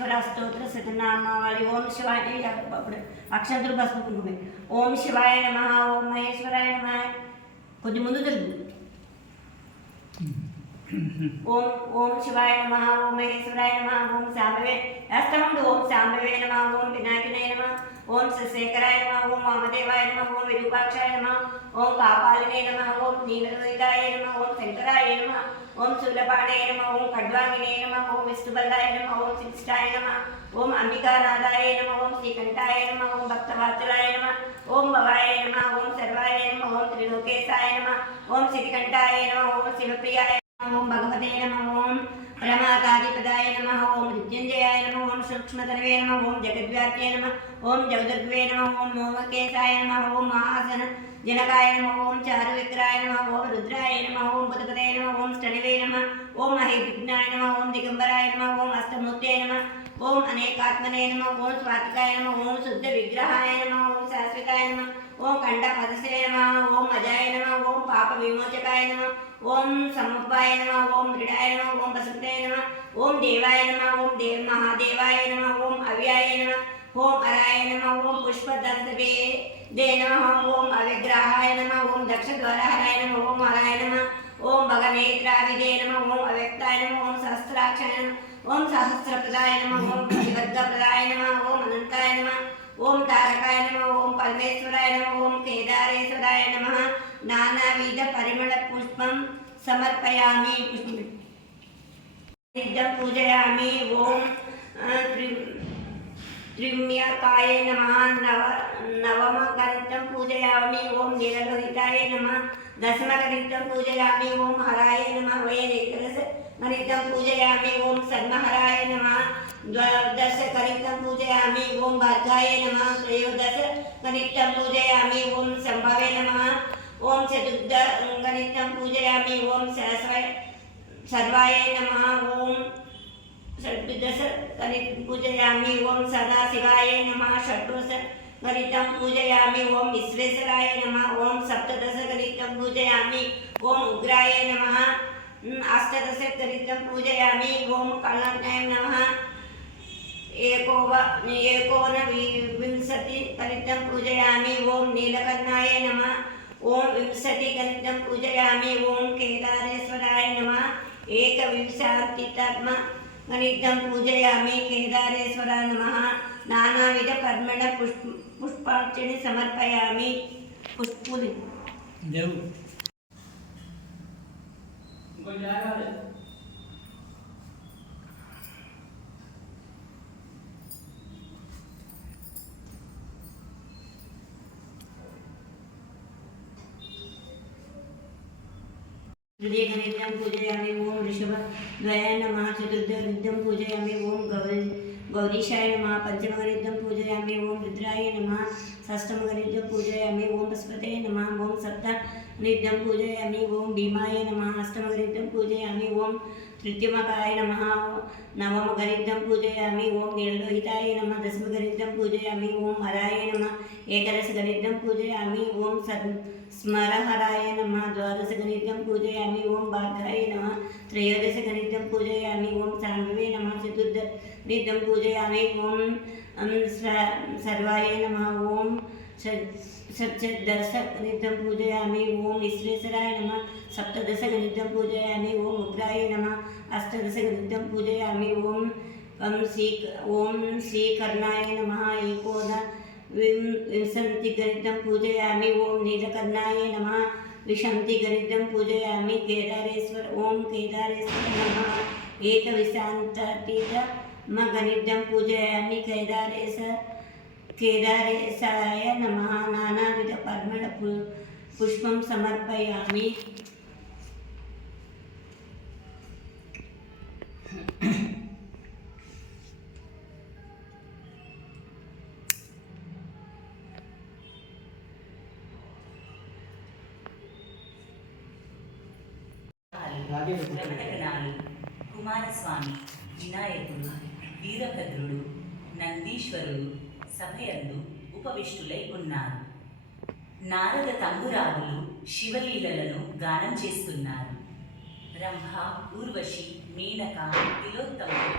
పరమేశ్వర స్తోత్ర శతనామావళి. ఓం శివాయ అప్పుడు అక్షంతులు పసుపుకుంటుంది. ఓం శివాయ నమ, ఓం మహేశ్వరాయ నమ. కొద్ది ముందు తెలుగు. ఓం ఓం శివాయ నమ, ఓం మహేశ్వరాయ నమ, ఓం శాంభవే అష్టముండు. ఓం శాంభవే నమ, ఓం పినాకినాయ నమ, ఓం శశేఖరాయ నమ, ఓం వామదేవాయ నమ, ఓం విరూపాక్షాయ నమ, ఓం కాపాలినే నమ, ఓం నీలలోహితాయ నమ, ఓం శంకరాయ నమ, ఓం శూలపాణే నమ, ఓం ఖడ్వాంగినే నమ, ఓం విష్ణుబల్లాయ నమ, ఓం శ్రీష్టాయ నమ, ఓం అంబికానాథాయ నమ, ఓం శ్రీకంఠాయ నమ, ఓం భక్తవాత్సలాయ నమ, ఓం భవాయ నమ, ఓం సర్వాయ నమ, ఓం త్రిలోకేశాయ నమ, ఓం శ్రీకంఠాయ నమ, ఓం శివప్రియాయ ఓం భగవతే నమ, ఓం ప్రమాదాధిపదాయ నమ, ఓం మృత్యుంజయాయ నమ, ఓం సూక్ష్మతనవే నమ, ఓం జగద్వ్యాప్తే నమ, ఓం జగదుర్వే నమ, ఓం మోమకేశాయ నమ, ఓం మహాసన జనకాయ నమ, ఓం చారు విగ్రహాయ నమ, ఓం రుద్రాయ నమ, ఓం బుధపదే నమ, ఓం ష్టనివే నమ, ఓం మహివిఘ్నాయ నమ, ఓం దిగంబరాయ నమ, ఓం అష్టమూర్తే నమ, ఓం అనేకాత్మనే నమ, ఓం స్వాతికాయ నమ, ఓం శుద్ధ విగ్రహాయ నమ, ఓం శాశ్వతాయ నమ, ఓం కంఠపదసే నమ, ఓం అజాయ నమ, ఓం పాప విమోచకాయ నమ, ఓం సముపాయ నమ, ఓం మృడాయ నమ, ఓం వసుప్తే నమ, ఓం దేవాయ నమ, ఓం మహాదేవాయ నమ, ఓం అవ్యాయ నమ, ఓం అరాయ నమ, ఓం పుష్పదంతవే దే నమ, ఓం అవిగ్రహాయ నమ, ఓం దక్షద్వారహరాయ నమ, ఓం హరాయ నమ, ఓం భగనేత్రావిదే నమ, ఓం అవ్యక్తాయ నమ, ఓం సహస్రాక్షాయ నమ, ఓం సహస్రప్రదాయ నమ, ఓం వివర్గప్రదాయ నమ, ఓం అనంతాయ నమ, ఓం తారకాయ నమ, ఓం పరమేశ్వరాయ నమ, ఓం కేదారేశ్వరాయ నమ. నానావిధ పరిమళ పుష్పం సమర్పయామి. పుష్పం పూజయామి. ఓం త్రిమ్యకాయ నమ, నవమగణితం పూజయామి. ఓం నీలలోహితాయ నమ, దశమగణితం పూజయామి. ఓం హరాయ నమ, ఏకదశ గణితం పూజయామి. ఓం సన్మహరాయ నమ, ద్వాదశ గణితం పూజయామి. ఓం భార్గాయ నమ, త్రయోదశ గణితం పూజయామి. ఓం శంభవే నమ, ఓం చతుర్థ గణితం పూజయామి. ఓం సర్వాయ నమ, ఓం షడ్దశ గణితం పూజయామి. ఓం సదాశివాయ నమ, షడ్దశ గణితం పూజయామి. ఓం విశ్వేశ్వరాయ నమ, ఓం సప్తదశ గణితం పూజయామి. ఓం ఉగ్రాయ నమ, అష్టదశ గణితం పూజయామి. ఓం కళాయ నమ, ఏకోనవింశతి గణితం పూజయామి. ఓం నీలకర్ణాయ నమ, ఓం వింశతి గణితం పూజయామి. ఓం కేదారేశ్వరాయ నమ, ఏకవింశతితమ గణితం పూజయామి. కేదారేశ్వర నమ. నానావిధ పరిమళ పుష్పార్చని సమర్పయామి. పుష్పులు हृदयगणितं पूजयामि. ओं ऋषभद्वयाय नमः. चतुर्थगणितं पूजयामि. ओं गौरीशाय नमः. पंचमगणितं पूजयामि. ओं रुद्राय नमः. षष्ठमगणितं पूजयामि. ओं बृहस्पतये नमः. ओं सप्तगणितं पूजयामि. ओं भीमाय नमः. अष्टमगणितं पूजयामि. ओं तृतीयमकाय नमः. नवमगणितं पूजयामि. ओं नीललोहिताय नमः. दशमगणितं पूजयामि. ओं हराय नमः. एकादशगणितं पूजयामि. ओं स्मरहराय नमः. द्वादशगणितं पूजयामि. ओं भार्गाय नमः. त्रयोदशगणितं पूजयामि. ओं शाम्भवे नमः. चतुर्थगणितं पूजयामि. ओं सर्वाय नमः. ओं षट्दशगणितं पूजयामि. ओं विश्वेश्वराय नमः. सप्तदशगणितं पूजयामि. ओं उग्राय नमः. अष्टादशगणितं पूजयामि. ओं श्रीकर्णाय नमः. विंशतिगणितं पूजयामि. ओं नीलकर्णाय नमः. विंशतिगणितं पूजयामि. केदारेश्वर ओं केदारेश्वर नमः. एकविंशतितमगणितं पूजयामि. केदारेशाय नमः. नानाविध परिमळ पुष्पं समर्पयामि. రమణగణాలు, కుమారస్వామి, వినాయకుడు, వీరభద్రుడు, నందీశ్వరుడు సభయందు ఉపవిష్టులై ఉన్నారు. నారద తంబురాదులు శివలీలలను గానం చేస్తున్నారు. రంభ, ఊర్వశి, మేనక, తిలోత్తముడు,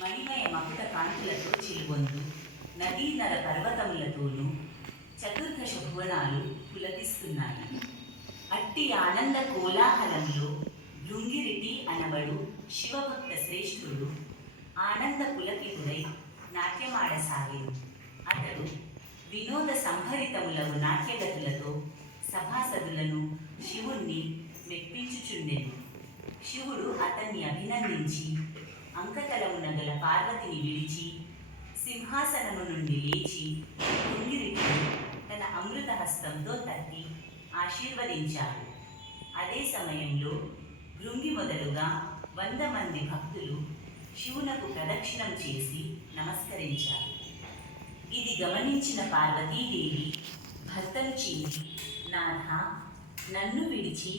మణిమయ మకుట కాంతులతో చిలువొందు నదీ నర పర్వతములతోనూ చతుర్దశ భువనాలు పులకిస్తున్నాయి. అట్టి ఆనంద కోలాహలంలో భృంగిరిటి అనబడు శివభక్త శ్రేష్ఠుడు ఆనంద పులకితుడై నాట్యమాడసాగాడు. అతడు వినోద సంభరితములకు నాట్యగతులతో సభాసదులను శివుణ్ణి మెప్పించుచుండెను. శివుడు అతన్ని అభినందించి అంకతలమున గల పార్వతిని విడిచి సింహాసనము నుండి లేచి భృంగిరిటిని తన అమృత హస్తంతో తట్టి ఆశీర్వదించాడు. అదే సమయంలో భృంగి మొదలుగా 100 మంది భక్తులు శివునకు ప్రదక్షిణం చేసి నమస్కరించారు. ఇది గమనించిన పార్వతీదేవి భర్తను చీల్చి, నాథ, నన్ను విడిచి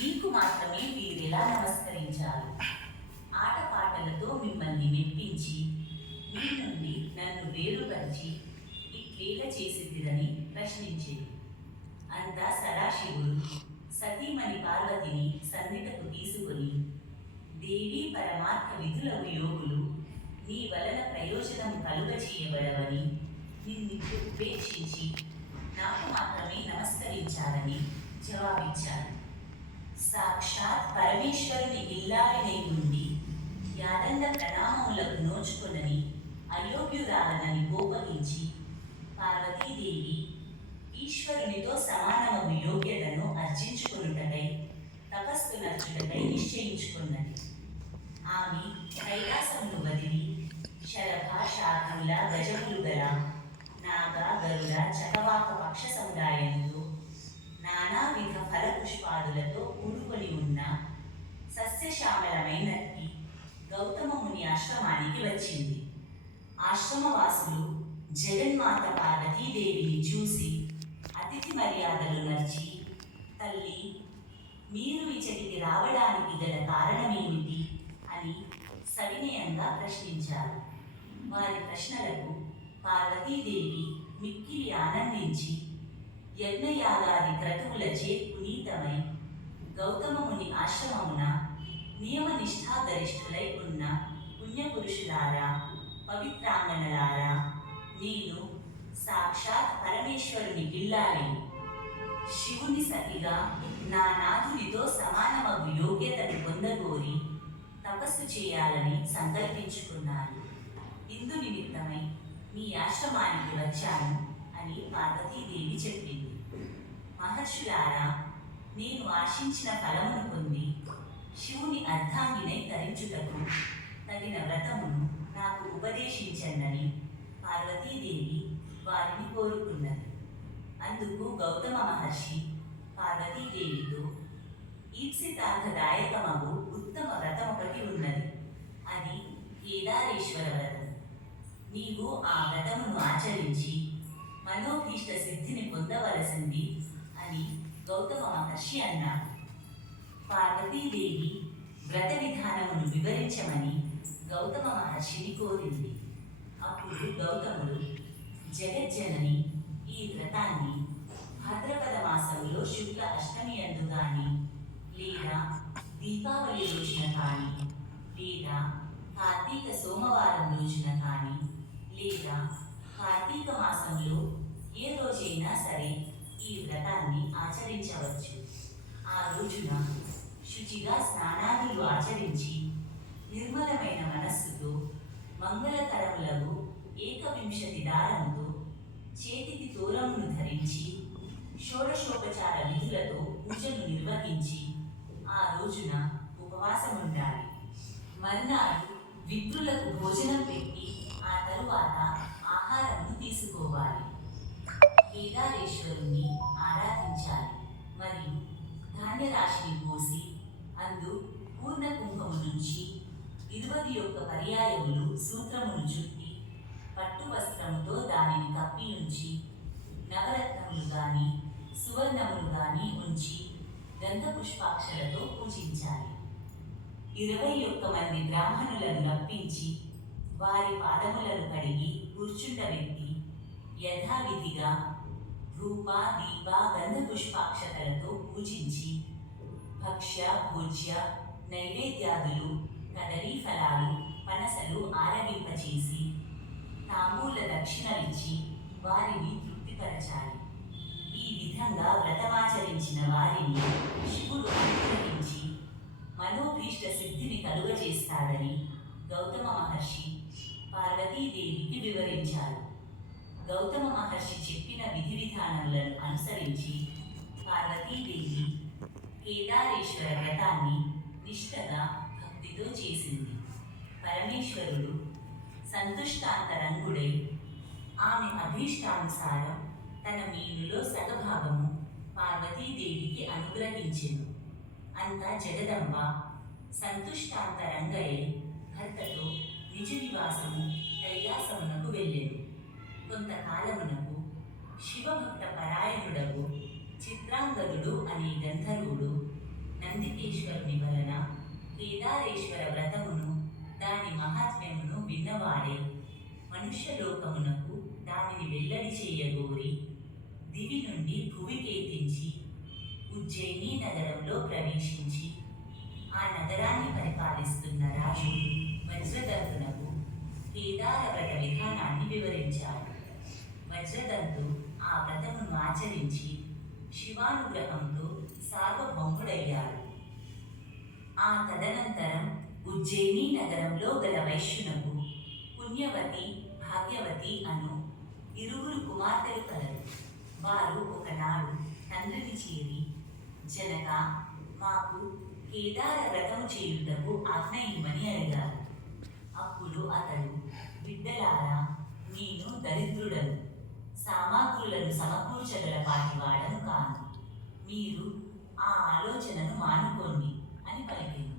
నీకు మాత్రమే వీరెలా నమస్కరించారు? ఆటపాటలతో మిమ్మల్ని మెప్పించి మీ నుండి నన్ను వేరుపరిచి ఇట్లేల చేసిద్దిరని ప్రశ్నించింది. అంతా సదాశివుడు సతీమణి పార్వతిని సన్నిధకు తీసుకొని, దేవీ పరమార్థ విధులకు యోగులు నీ వలన ప్రయోజనం కలుగచేయబడవని నిన్ను ఉపేక్షించి నాకు మాత్రమే నమస్కరించాలని జవాబిచ్చారు. సాక్షాత్ పరమేశ్వరుని ఇల్లాలినై ఉండి యాదండ ప్రణామములకు నోచుకొనని అయోగ్యురాలనని కోపగించి పార్వతీదేవి ఈశ్వరునితో సమానమగు యోగ్యతను అర్జించుకొనుటకై తపస్సు నచ్చుటకై నిశ్చయించుకున్నది. ఆమె కైలాసమును వదిలి శరభ, శాఖముల, గజములు గల నాగ, గరుడ, చకవాక పక్ష సముదాయంలో నానావిధ ఫలపుష్పాదులతో కూడుకొని ఉన్న సస్యశ్యామలమైనట్టి గౌతమ ముని ఆశ్రమానికి వచ్చింది. ఆశ్రమవాసులు జగన్మాత పార్వతీదేవిని చూసి అతిథి మర్యాదలు నర్చి, తల్లి, మీరు ఇచ్చటికి రావడానికి గల కారణమేమిటి అని సవినయంగా ప్రశ్నించారు. వారి ప్రశ్నలకు పార్వతీదేవి మిక్కిలి ఆనందించి యజ్ఞయాగాది క్రతువులచే పునీతమై గౌతమ ముని ఆశ్రమమున నియమనిష్ఠాగరిష్ఠులై ఉన్న పుణ్యపురుషులారా, పవిత్రాంగనలారా, నేను సాక్షాత్ పరమేశ్వరుని ఇల్లాలి, శివుని సతిగా నా నాథునితో సమానమగు యోగ్యతను పొందగోరి తపస్సు చేయాలని సంకల్పించుకున్నాను. ఇందు నిమిత్తమై మీ ఆశ్రమానికి వచ్చాను అని పార్వతీదేవి చెప్పింది. మహర్షులారా, నేను ఆశించిన ఫలమును పొంది శివుని అర్ధాంగినై తరించుటకు తగిన వ్రతమును నాకు ఉపదేశించండి పార్వతీదేవి వారిని కోరుకున్నది. అందుకు గౌతమ మహర్షి పార్వతీదేవితో, ఈప్సితార్థదాయకమగు ఉత్తమ వ్రతం ఒకటి ఉన్నది. అది కేదారేశ్వర వ్రతం. నీవు ఆ వ్రతమును ఆచరించి మనోభీష్ట సిద్ధిని పొందవలసింది అని గౌతమ మహర్షి అన్నాడు. పార్వతీదేవి వ్రత విధానమును వివరించమని గౌతమ మహర్షిని కోరింది. అప్పుడు గౌతముడు, జగజ్జనని, ఈ వ్రతాన్ని భాద్రపద మాసంలో శుక్ల అష్టమి యందు కానీ, లేదా దీపావళి రోజున కానీ, లేదా కార్తీక సోమవారం రోజున కానీ, లేదా కార్తీక మాసంలో ఏ రోజైనా సరే ఈ వ్రతాన్ని ఆచరించవచ్చు. ఆ రోజున శుచిగా స్నానాదులు ఆచరించి నిర్మలమైన మనస్సుతో మంగళకరములకు 21 దారముతో చేతికి తోరమును ధరించి షోడశోపచార విధులతో పూజను నిర్వహించి ఆ రోజున ఉపవాసముండాలి. మర్నాడు విప్రులకు భోజనం పెట్టి ఆ తరువాత ఆహారమును తీసుకోవాలి. కేదారేశ్వరుణ్ణి ఆరాధించాలి. మరియు ధాన్యరాశిని పోసి అందు పూర్ణ కుంభము నుంచి 21 పర్యాయములు సూత్రమును చుట్టి పట్టు వస్త్రముతో దానిని కప్పి ఉంచి నవరత్నములు గాని సువర్ణములు గాని ఉంచి గంధ పుష్పాక్షలతో పూజించాలి. 21 మంది బ్రాహ్మణులను రప్పించి వారి పాదములను కడిగి కూర్చుండబెట్టి యథావిధిగా ధూప, దీప, గంధ పుష్పాక్షతలతో పూజించి భక్ష్య, భోజ్య, నైవేద్యాదులు, కదరీ ఫలాలు, పనసలు ఆరగింపచేసి దక్షిణలిచ్చి వారిని తృప్తిపరచాలి. ఈ విధంగా వ్రతమాచరించిన వారిని శివుడు అనుగ్రహించి మనోభీష్ట సిద్ధిని కలుగజేస్తాడని గౌతమ మహర్షి పార్వతీదేవికి వివరించారు. గౌతమ మహర్షి చెప్పిన విధి విధానములను అనుసరించి పార్వతీదేవి కేదారేశ్వర వ్రతాన్ని నిష్ఠగా భక్తితో చేసింది. పరమేశ్వరుడు సంతుష్టాంతరంగుడై ఆమె అభీష్టానుసారం తన మీనులో సగభాగము పార్వతీదేవికి అనుగ్రహించెను. అంతా జగదంబ సంతుష్టాంతరంగయే భర్తతో నిజ నివాసము కైలాసమునకు వెళ్ళెను. కొంతకాలమునకు శివభక్త పరాయణుడగు చిత్రాంగదుడు అనే గంధర్వుడు నందికేశ్వరుని వలన కేదారేశ్వర వ్రతమును దాని మహాత్మ్యమును విన్నవాడే మనుష్యలోకమునకు దానిని వెల్లడి చేయగోరి దివి నుండి భువికేతించి ఉజ్జయిని నగరంలో ప్రవేశించి ఆ నగరాన్ని పరిపాలిస్తున్న రాజు వజ్రదంతునకు కేదార వ్రత విధానాన్ని వివరించాడు. వజ్రదంతు ఆ వ్రతమును ఆచరించి శివానుగ్రహంతో సార్వభౌముడయ్యాడు. ఆ తదనంతరం ఉజ్జయిని నగరంలో గల వైశ్యునకు పుణ్యవతి, భాగ్యవతి అను ఇరువురు కుమార్తెలు కలరు. వారు ఒకనాడు తండ్రిని చేరి, జనక, మాకు కేదార వ్రతము చేయుటకు ఆజ్ఞ ఇమ్మని అడిగారు. అప్పుడు అతడు, బిడ్డలారా, నేను దరిద్రుడను, సామాగ్రులను సమకూర్చగల వాటివాడను కాను. మీరు ఆ ఆలోచనను మానుకోండి అని పలికింది.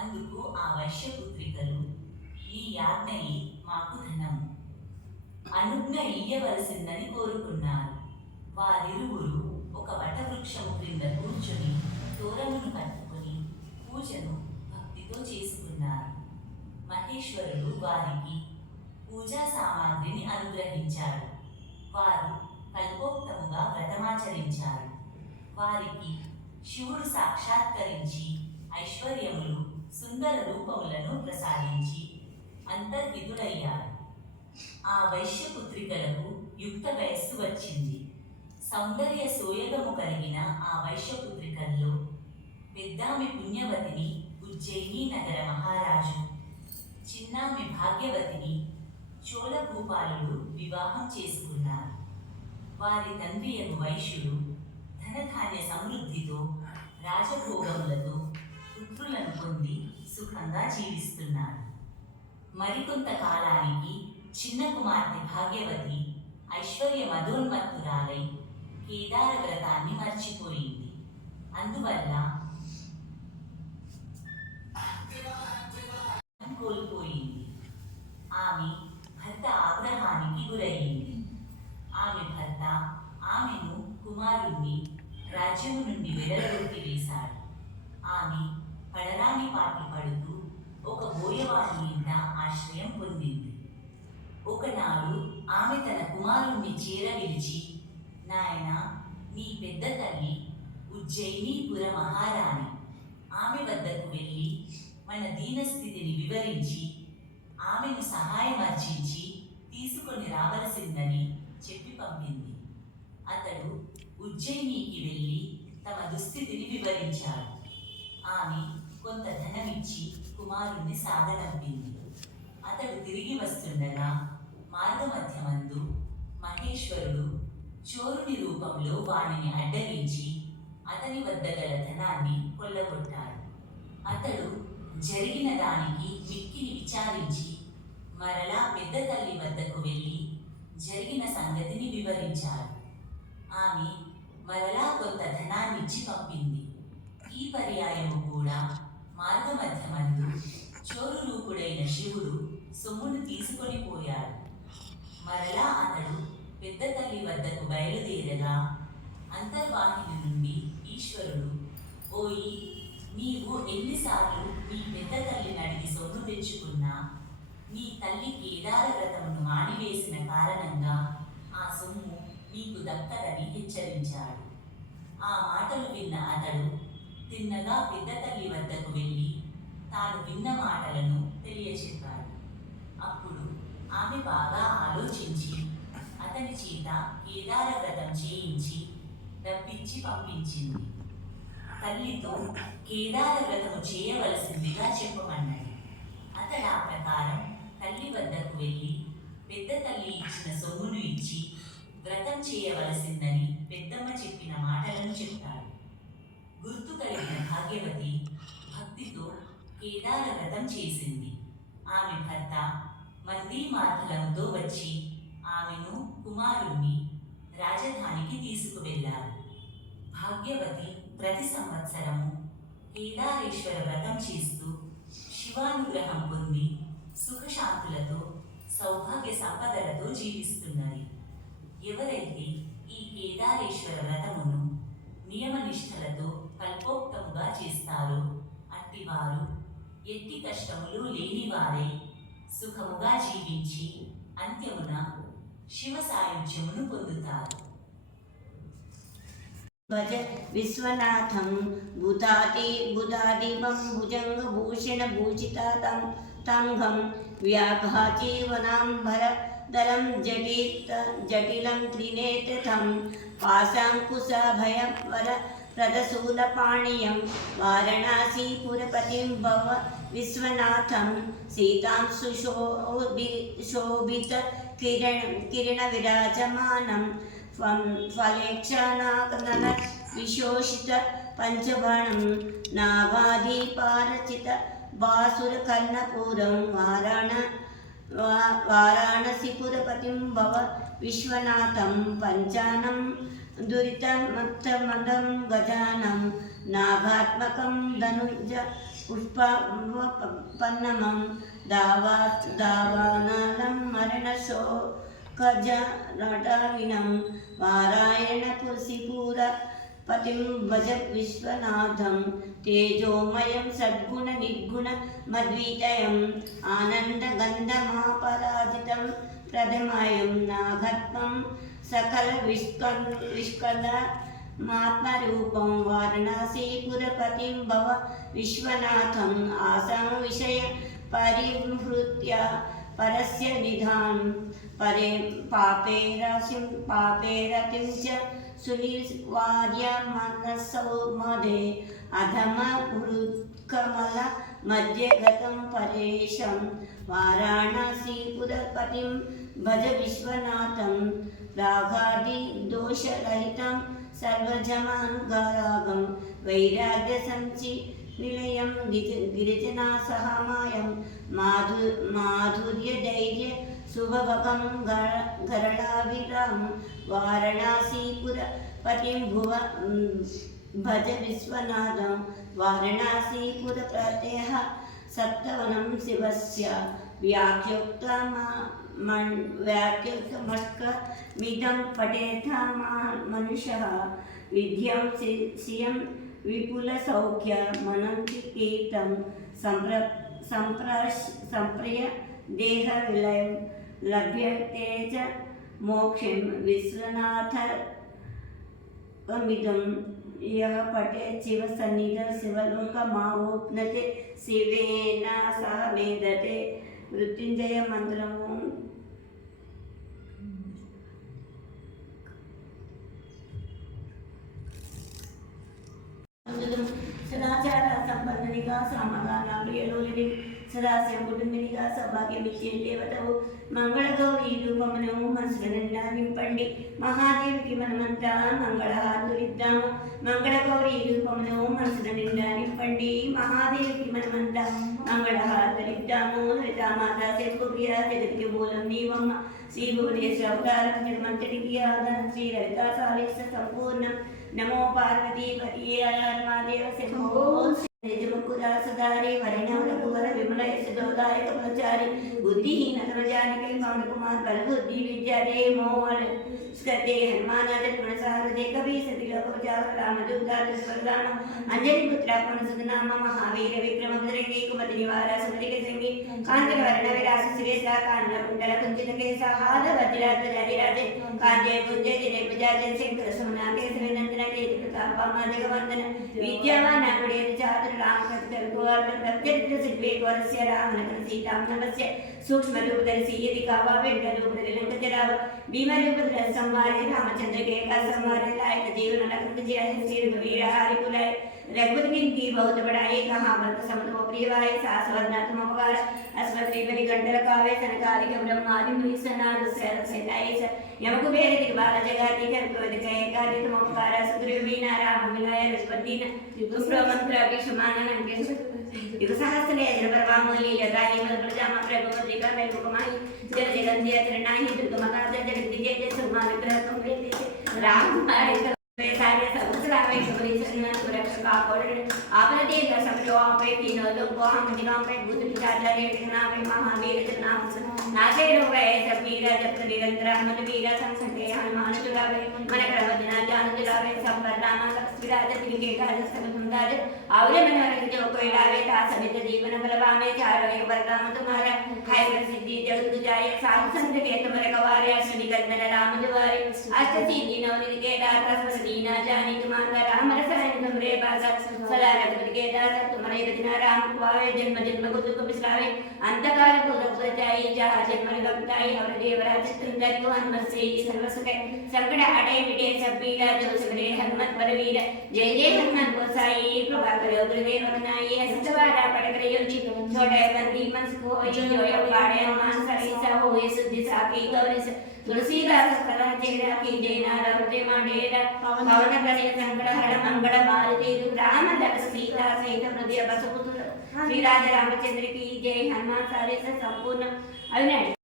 అందుకు ఆ వైశ్యపుత్రికలు, ఈ యాజ్ఞయి మాకు ధనము, అనుజ్ఞ ఇయ్యవలసిందని కోరుకున్నారు. వారిరువురు ఒక వటవృక్షము క్రింద కూర్చొని తోరణమును కట్టుకొని పూజను భక్తితో చేసుకున్నారు. మహేశ్వరుడు వారికి పూజా సామాగ్రిని అనుగ్రహించాడు. వారు కల్పోక్తముగా వ్రతమాచరించారు. వారికి శివుడు సాక్షాత్కరించి ఐశ్వర్యములు, సుందర రూపములను ప్రసాదించి అంతర్హితుడయ్యారు. ఆ వైశ్యపుత్రికలకు యుక్త వయస్సు వచ్చింది. సౌందర్య సోయగము కలిగిన ఆ వైశ్యపుత్రికల్లో పెద్దామి పుణ్యవతిని ఉజ్జయిని నగర మహారాజు, చిన్నామి భాగ్యవతిని చోళభూపాలుడు వివాహం చేసుకున్నారు. వారి తండ్రి యగు వైశ్యుడు ధనధాన్య సమృద్ధితో, రాజభోగములతో పుత్రులను పొంది సుఖంగా జీవిస్తున్నారు. మరికొంత కాలానికి చిన్న కుమార్తె భాగ్యవతి ఐశ్వర్య మదోన్మత్తురాలై కేదార వ్రతాన్ని మర్చిపోయింది. అందువల్ల కోల్పోయింది. ఆమె భర్త ఆగ్రహానికి గురయ్యింది. ఆమె భర్త ఆమెను, కుమారుణ్ణి రాజ్యము నుండి వెడలగొట్టి వేశాడు. ఆమె పడరాని పాటలు పడుతూ ఒక బోయవాని ఇంట ఆశ్రయం పొందింది. ఒకనాడు ఆమె తన కుమారుణ్ణి చేరవిలిచి, నాయనా, నీ పెద్ద తల్లి ఉజ్జయినీపుర మహారాణి, ఆమె వద్దకు వెళ్ళి మన దీనస్థితిని వివరించి ఆమెను సహాయమర్చించి తీసుకొని రావలసిందని చెప్పి పంపింది. అతడు ఉజ్జయినికి వెళ్ళి తమ దుస్థితిని వివరించాడు. ఆమె కొంత ధనమిచ్చి కుమారుణ్ణి సాగనంపింది. అతడు తిరిగి వస్తుండగా మార్గమధ్యమందు మహేశ్వరుడు చోరుని రూపంలో వాణిని అడ్డగించి అతని వద్ద గల ధనాన్ని కొల్లగొట్టాడు. అతడు జరిగిన దానికి మిక్కిని విచారించి మరలా పెద్ద తల్లి వద్దకు వెళ్ళి జరిగిన సంగతిని వివరించాడు. ఆమె మరలా కొంత ధనాన్నిచ్చి పంపింది. ఈ పర్యాయము కూడా మార్గమధ్యమందు చోరు రూపుడైన శివుడు సొమ్మును తీసుకొని పోయాడు. మరలా అతడు పెద్ద తల్లి వద్దకు బయలుదేరగా అంతర్వాహిని నుండి ఈశ్వరుడు, ఓయి, నీవు ఎన్నిసార్లు నీ పెద్ద తల్లిని అడిగి సొమ్ము తెచ్చుకున్నా నీ తల్లి కేదార వ్రతమును మానివేసిన కారణంగా ఆ సొమ్ము నీకు దక్కదని హెచ్చరించాడు. ఆ మాటలు విన్న అతడు తిన్నగా పెద్ద తల్లి వద్దకు వెళ్ళి తాను విన్న మాటలను తెలియచెప్పాడు. అప్పుడు ఆమె బాగా ఆలోచించి అతని చేత కేదార వ్రతం చేయించి రప్పించి పంపించింది. తల్లితో కేదార వ్రతము చేయవలసిందిగా చెప్పమన్నది. అతడు ఆ ప్రకారం తల్లి వద్దకు వెళ్ళి పెద్ద తల్లి ఇచ్చిన సొమ్మును ఇచ్చి వ్రతం చేయవలసిందని పెద్దమ్మ చెప్పిన మాటలను చెప్తాడు. గుర్తు కలిగిన భాగ్యవతి భక్తితో కేదార వ్రతం చేసింది. ఆమె భర్త మందీ మార్గలముతో వచ్చి ఆమెను కుమారుణ్ణి రాజధానికి తీసుకువెళ్ళారు. భాగ్యవతి ప్రతి సంవత్సరము కేదారేశ్వర వ్రతం చేస్తూ శివానుగ్రహం పొంది సుఖశాంతులతో సౌభాగ్య సంపదలతో జీవిస్తున్నది. ఎవరైతే ఈ కేదారేశ్వర వ్రతమును నియమనిష్టలతో కల్పోక్తముగా చేస్తారో అట్టివారు ఎట్టి కష్టములు లేనివారై సుఖముగా జీవించి అంత్యమున శివ సాయుధ్యమును పొందుతారు. భజ విశ్వనాథం బుధాదీపం భుజంగభూషణభూషితాం తంగం వ్యాఘాజీవనాంబరదలం జటిలం త్రినేత్రం పాశాంకుశభయవర ప్రదశూలపాణియం వారణాసీపురపతిం భవ విశ్వనాథం సీతాం సుశోభిత కిరణ విరాజమానం ఫలేక్షానన విశోషిత పంచబాణం నాగాదీపారచిత బాసుర కర్ణపూరం వారాణసీపురపతిం భవ విశ్వనాథం పంచానం దురితమత్తమదం గజానం నాగాత్మకం ధనుజ పుష్పపన్నమం దావానలం మరణశో కజనటవినం వారాయణపుసిపూర పతిం భజ విశ్వనాథం తేజోమయం సద్గుణ నిర్గుణ మద్వితయం ఆనందగంధమాపరాజితం ప్రథమయం నాగత్వం సకల విష్కలమాత్మరూపం వారణాసీపురపతిం భవ విశ్వనాథం ఆసాం విషయ పరిహృత్య పరస్య నిధాం పరే పాపేరతిం చ సునిర్వార్య మనసౌ మదే అధమ ఉరుత్కమల మధ్యగతం పరేశం వారాణసీపురపతిం భజ విశ్వనాథం రాగాది దోషరహితం సర్వజమానుగారాగం వైరాగ్య సంచి నిలయం గిరిజనాసహమాయం మాధుర్య ధైర్య శుభవకం గరళావిరాం వారణాసీపురపతిం భజ విశ్వనాథం వారణాసీపురప్రత్యః సప్తవనం శివస్య వ్యాఖ్యుక్తమస్కమిదం పఠేథ మనుషః విద్యం శ్రియం విపులసౌఖ్య మనంతి కీర్తం సంప్రయ దేహ విలయం లభ్యతే చ మోక్షం విశ్వనాథమిదం యః పఠేత్ శివ సన్నిధ శివలోకమావోప్నతే శివేన సహ మేధతే మృత్యుంజయ మంత్రము సదాచార సంపన్నిగా సామగానాలు ఎలువలిని సదాశివ కుటుంబినిగా సౌభాగ్యమిచ్చే దేవతవు మంగళగౌరీ రూపమును మనసుల నిండా నింపండి. మహాదేవికి మనమంతా మంగళహారతులిద్దాము. మంగళగౌరీ రూపమును మనసుల నిండా నింపండి. మహాదేవికి మనమంతా మంగళహారతులిద్దాము. లలితామాత శత్రుప్రియ జగతికి మూలం నీవమ్మ. శ్రీ భువనేశ్వర అవతారం జన్మంతటికి ఆధారం. శ్రీ లలితా సాలేశ సంపూర్ణం. నమో పార్వతీ పతియే మహాదేవ శంభో. సుధారి వరిణవర విమల యశోదాయక ప్రచారి బుద్ధిహీన తమజానికై పవన కుమార్ బలబుద్ధి విద్యాదే మోహన స్కతే హనుమానాద గుణసారదే కవి సతిలోకవచార రామదూతార స్వర్గామ అంజలి పుత్ర పవనసుధనామ మహావీర విక్రమ భద్రంగే కుమతి నివార సుమతిక సంగి కాంతల వర్ణ విలాస శ్రేష కాండ కుండల కుంచిత కేశాహార వజ్రాత జరిరాజే కాంజయ పుంజయ జయ ప్రజాజన్ శంకర సుమనా కేసరి నందన కేతు ప్రతాప జగవందన విద్యావాన్ అగుడే చాతుర रामचरितर्गोर्धप्रत्यर्थिल्पेकोरस्य रामनगन सीतां नमस्य सूक्ष्मरूपधरसि यदि कावा वेङ्कटरूपधरि लङ्कचराव भीमरूपधर संवारे रामचंद्र के का संवारे लायक जीवन लखन जय श्री रघुवीर हरि बुलाए रघुपति की बहुत बड़ाई कहाँ बंद समुद्र प्रियवाय सासवदना तुम उपकार अस्मत्रि बलि गंडल कावे सनकालिक ब्रह्मादि मुनि सनाद सैल सेनाईस यमकु बेर दिगबाल जगति कर कोद कहे कार्य तुम उपकार सुग्रीव बीना राम मिलाय रघुपति न दुष्प्र मंत्र विषमान लंके इव सहस्रे जरबरवामोली लगाई मद प्रजामा प्रभुमति का मैं हुकमाई जय जगन्य त्रिनाहि दुर्गमका जगत विजय जय सम्मान विग्रह तुम प्रीति राम हरे सारे सहस्रावे शबरी सन्ना सुरक्षा कोड आपने देख समझो आप पे तीनों लोग को हम दिनों पे बुद्ध पिताचार्य विघ्ना पे महावीर नाम नाचे लोग सब वीरा जब निरंतर मन वीरा संसके हनुमान चुरावे मन कर वजना जान चुरावे सब पर नाम विराज तिनके काज सब सुंदर आवरे मन हर जो कोई लावे ता समित जीवन बलवा में चारो एक वरदान तुम्हारा खाए प्रसिद्धि जगत जाए साध संत के तुम्हारे गवारे अश्विनी कंदन राम द्वारे अष्ट सिद्धि नवनिधि के दाता दीना जानी तुम्हारा राम रसायन तुमरे बासा सदा रघुपति के दासा तुम्हारे रचना राम कुआवे जन्म जन्म को दुख बिसरावे अंतकाल को दुख जाई जहाँ जन्म लगताई और देवराज सुंदर को हनुमत से सर्व सुख संकट हटे मिटे सब पीड़ा जो सगरे हनुमत बलवीर जय जय हनुमत गोसाई कृपा करो गुरुदेव बनाई सतवारा पढ़ कर योगी छोटे बंदी मन को जो यो पाड़े हनुमान सरीसा हो सुधि साकी गौरी तुलसीदास कला चेरा की जैना रवते माडेरा पवन कले संकट हर मंगल मारुति राम लक्ष्मण सीता सहित हृदय बसुपुत्र श्री राज रामचंद्र की जय हनुमान चालीसा संपूर्ण अभिनय।